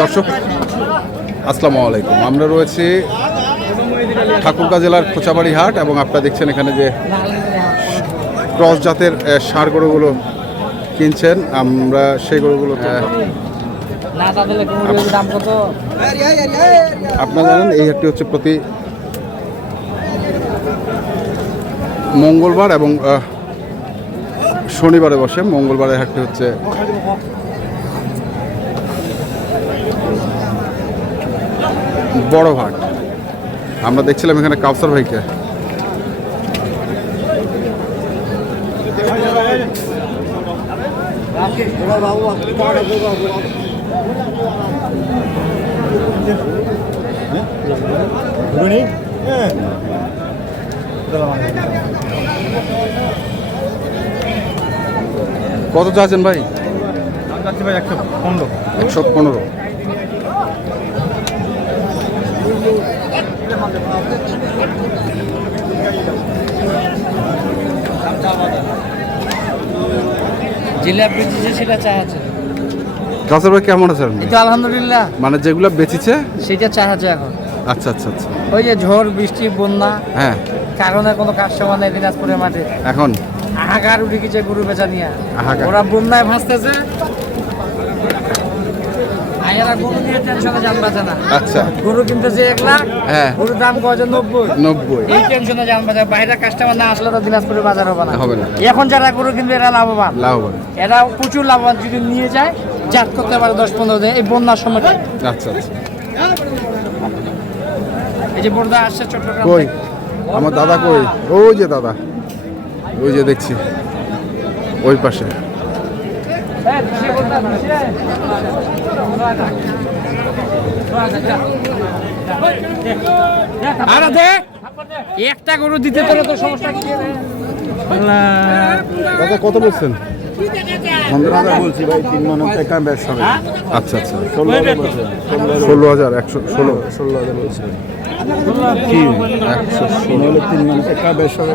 দর্শক আসসালামু আলাইকুম, আমরা রয়েছি ঠাকুরগাঁ জেলার খোঁচাবাড়ি হাট এবং আপনারা দেখছেন এখানে যে ক্রস জাতের ষাঁড় গরুগুলো কিনছেন, আমরা সেই গরুগুলো আপনারা জানেন এই হাটটি হচ্ছে প্রতি মঙ্গলবার এবং শনিবারে বসে। মঙ্গলবারের হাটটি হচ্ছে বড় হাট। আমরা দেখছিলাম এখানে কাউসার ভাইকে। কত চাচ্ছেন ভাই? 115। জিলাপি দিছে সেটা চাহাছে। কাউসার ভাই কেমন আছেন? এই তো আলহামদুলিল্লাহ। মানে যেগুলো বেচিছে সেটা চাহাছে এখন। আচ্ছা আচ্ছা আচ্ছা। ওই যে ঝড় বৃষ্টি বন্যা, হ্যাঁ, কারণে কোনো কাস্টমার নেই দিনাজপুরের মাঠে। এখন হাহাকার উঠে গেছে গরু বেচা নিয়ে। হাহাকার। ওরা বন্যায় ভাসতেছে, আয়েরা গরু নিয়ে টেনশনে জান বাঁচে না। আচ্ছা, গরু কিনতেছে 1 লাখ, হ্যাঁ, গরুর দাম কত 90। এই টেনশনে জান বাঁচে। বাইরে কাস্টমার না আসলে তো দিনাজপুরের বাজার হবে না। এখন যারা গরু কিনবে এরা লাভবান। এরা প্রচুর লাভবান যদি নিয়ে যায়, জাত করতে পারে 10-15 দিন এই বন্যার সময়। আচ্ছা আচ্ছা। এই যে বড়দা আসছে চট্টগ্রাম। কই আমার দাদা? কই? ওই যে দাদা, ওই যে দেখছি ওই পাশে। একটা গরু দিতে তোর তো সমস্যা কি? দাদা কত বলছেন? 15,000 বলছি ভাই, 3 মন টাকা বেশ হবে। আচ্ছা আচ্ছা, 16,000 বলছে। 16,000 116 16,000 বলছে কি 116 3 মন টাকা বেশ হবে।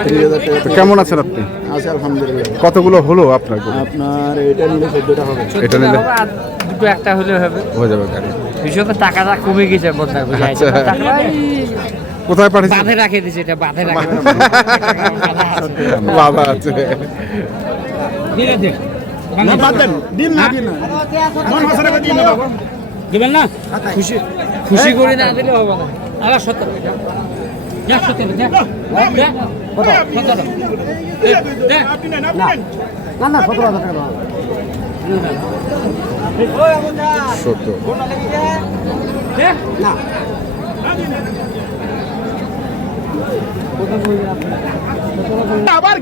29,000 টাকা। তো কেমন আছেন আপনি? আছে আলহামদুলিল্লাহ। কতগুলো হলো আপনার গরু? আপনার এটা নিলে 14টা হবে। এটা নিলে আর দুটো একটা হলে হবে, হয়ে যাবে গাড়ি। হিসেবে টাকাটা কমে গেছে বড়দা। আচ্ছা। কোথায় পাঠিয়েছেন? বাঁধে রাখে দিছে, এটা বাঁধে রাখে। বাবা আছে। না বাদ দেন, দিন না দিন না। মন হাসারে দিন না বাবা। দিবেন না? খুশি খুশি করে না দিলে হবে না। আবার 17 যা 17 যা যা কত 17 দে না না 17,000 টাকা দাও। 17 আবার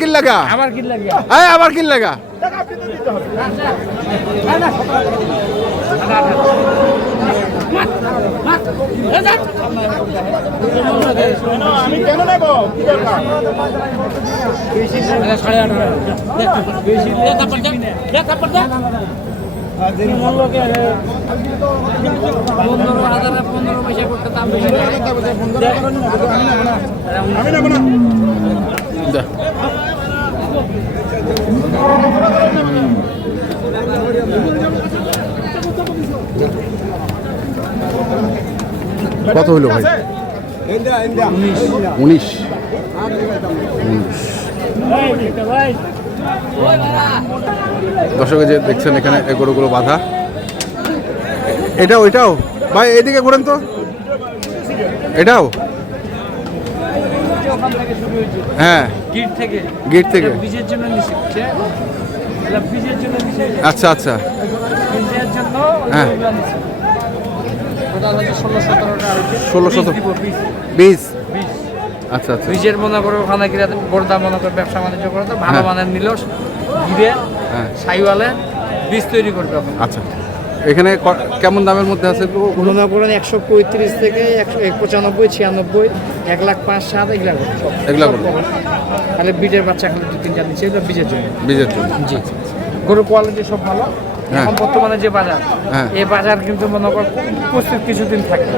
কিল লাগা, আবার কি লাগে? আবার কিল লাগা। আমি কেন নেব? কি দরকার? বেশি 18.5 বেশি দে কাপড় দে, দে কাপড় দে। দিন মূল্য কে 15,000 15 পয়সা করতে দাম বেশি। আমি নেব না। কত হলো ভাই? 19। দর্শক যে দেখছেন এখানে গরুগুলো বাঁধা। এটাও এটাও ভাই, এদিকে ঘোরেন তো। এটাও হ্যাঁ, গিট থেকে গেট থেকে। বীজের জন্য নিছি, এটা বীজের জন্য নিছি। আচ্ছা আচ্ছা, বীজের জন্য হ্যাঁ। ওইগুলো নিছি। ওটা হচ্ছে 16-17টা হচ্ছে 16-17 বীজ। বীজ। আচ্ছা আচ্ছা, বীজের মনে করো ওখানে গিয়ে বড়দা মনে করে ব্যবসা বাণিজ্য করে, তো ভালো মানের নিল ঘিরে হ্যাঁ। সাইওয়ালে বীজ তৈরি করবে। আচ্ছা, এখানে কেমন দামের মধ্যে আছে? মনে করেন 135 থেকে 195, 96, 1 লাখ 5, 7 এগুলা তাহলে বীজের বাচ্চা খালি 2-3টা নিচ্ছে, এগুলো বীজের জন্য। বীজের জন্য জি, গরুর কোয়ালিটি সব ভালো। এখন বর্তমানে যে বাজার, এই বাজার কিন্তু মনে কর উপস্থিত কিছুদিন থাকবে,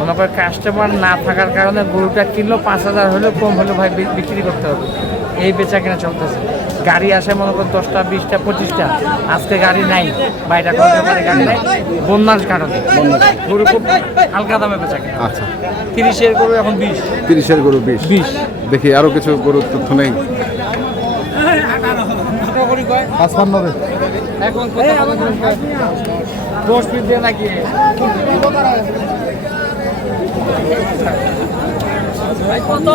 মনে কর কাস্টমার না থাকার কারণে গরুটা কিনলো 5,000 হলেও কম হলেও ভাই বিক্রি করতে হবে, এই বেচা কিনা চলতেছে। গাড়ি আসে মনে করেন 10টা 20টা 25টা, আজকে গাড়ি নাই বা এটা করতে পারে গাড়ি নাই, বন্যার কারণে গরু খুব হালকা দামে বেচা কেনা। আচ্ছা, 30-এর গরু এখন 20। 30-এর গরু 20। দেখি আরো কিছু গরুর তথ্য নেই। 55 এখন কত 10 ফিট দিয়ে নাকি ভাই কত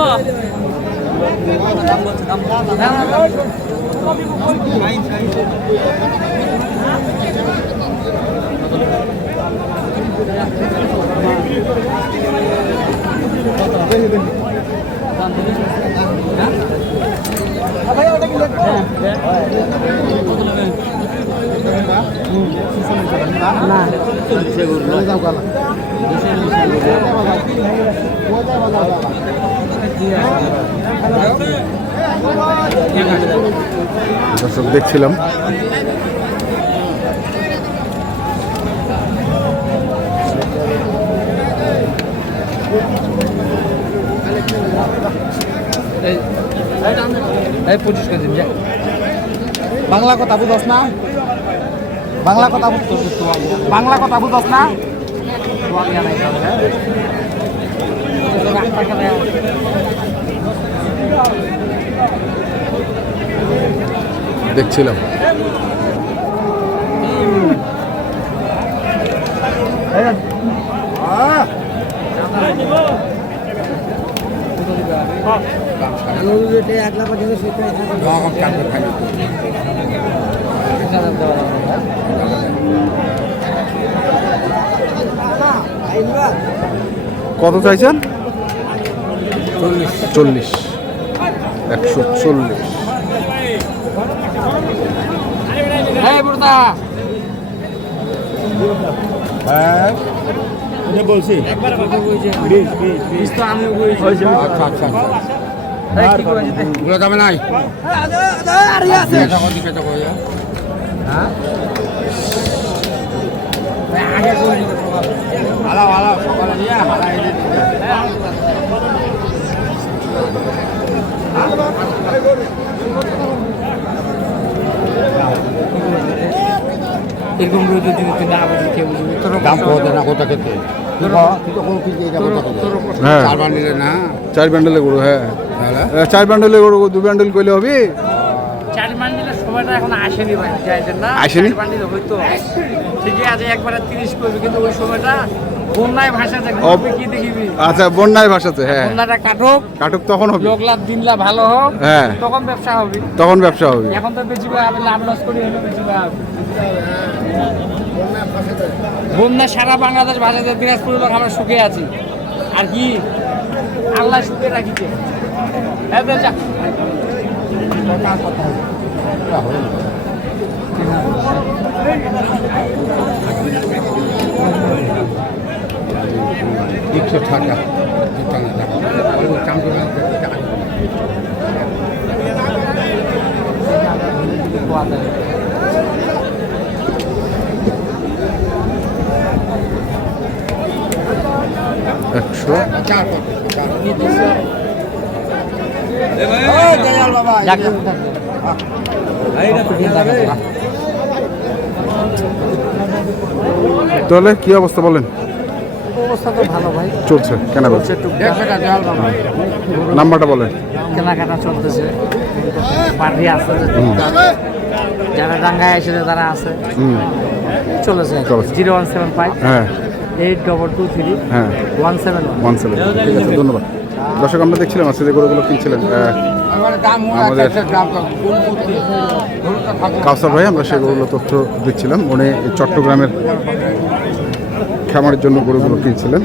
দর্শক দেখছিলাম এই 25 কেজি যা বাংলা কথা বুঝস না, বাংলা কথা বাংলা কথা বুঝস না। দেখছিলাম কত চাইছেন? 40, 140। এই বুড়া হ্যাঁ বলছি তো আমি বলছি আচ্ছা আচ্ছা এই কি করে যেতে ওগুলো দামে নাই। আগে করে দিতে ভালো ভালো সকালে নিয়ে হালাই এরকম রোদে যদি তুই না বুঝবি কেউ বুঝবি তোর দাম কত না কত খেতে হ্যাঁ, 4 বান্ডিলে না 4 ব্যান্ডেলের গরু। হ্যাঁ, তাহলে 4 ব্যান্ডেলের গরু 2 ব্যান্ডেল কইলে হবে। 4 বান্ডিলের সময়টা এখন আসেনি ভাই, যাইছেন না? আসেনি? 4 বান্ডিল হইতো ঠিকই আছে, একবারে 30 করবে, কিন্তু ওই সময়টা বন্যায় ভাষা থাকবে, কি দেখিবি? আচ্ছা, বন্যায় ভাসাতে। হ্যাঁ, বন্যাটা কাটুক, কাটুক তখন হবে। লোকলা দিনলা ভালো হোক, হ্যাঁ, তখন ব্যবসা হবে। তখন ব্যবসা হবে। এখন তো বেশি আমি লাভ লস করি, হলে বেশি বন্যা সারা বাংলাদেশ ভাষাতে দিনাজপুর লোক আমরা সুখে আছি, আর কি আল্লাহ সুখে রাখিছে। যা একশো টাকা একশো তাহলে কি অবস্থা বলেন? অবস্থা তো ভালো ভাই, চলছে কেনা বেচা? নাম্বারটা বলেন। কেনাকাটা চলতেছে, পার্টি আছে, যারা ডাঙ্গায় এসে তারা আছে, চলেছে। চলেছে। 0175 হ্যাঁ 8223 হ্যাঁ 171। 17। ঠিক আছে, ধন্যবাদ। দর্শক, আমরা দেখছিলাম আজকে যে গরুগুলো কিনছিলেন আমাদের কাউসার ভাই, আমরা সেই গরুগুলো তথ্য দিচ্ছিলাম। উনি চট্টগ্রামের খামারের জন্য গরুগুলো কিনছিলেন।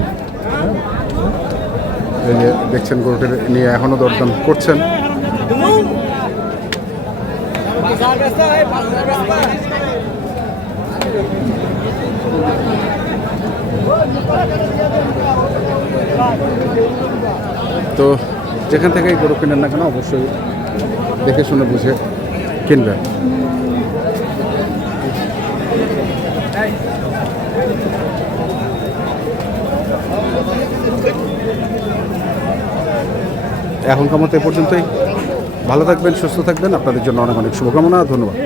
এই যে দেখছেন, গরুটি নিয়ে এখনো দরদাম করছেন। তো যেখান থেকে গরু কিনেন না কেন, অবশ্যই দেখে শুনে বুঝে কিনবেন। এখনকার মতো এ পর্যন্তই। ভালো থাকবেন, সুস্থ থাকবেন, আপনাদের জন্য অনেক অনেক শুভকামনা, ধন্যবাদ।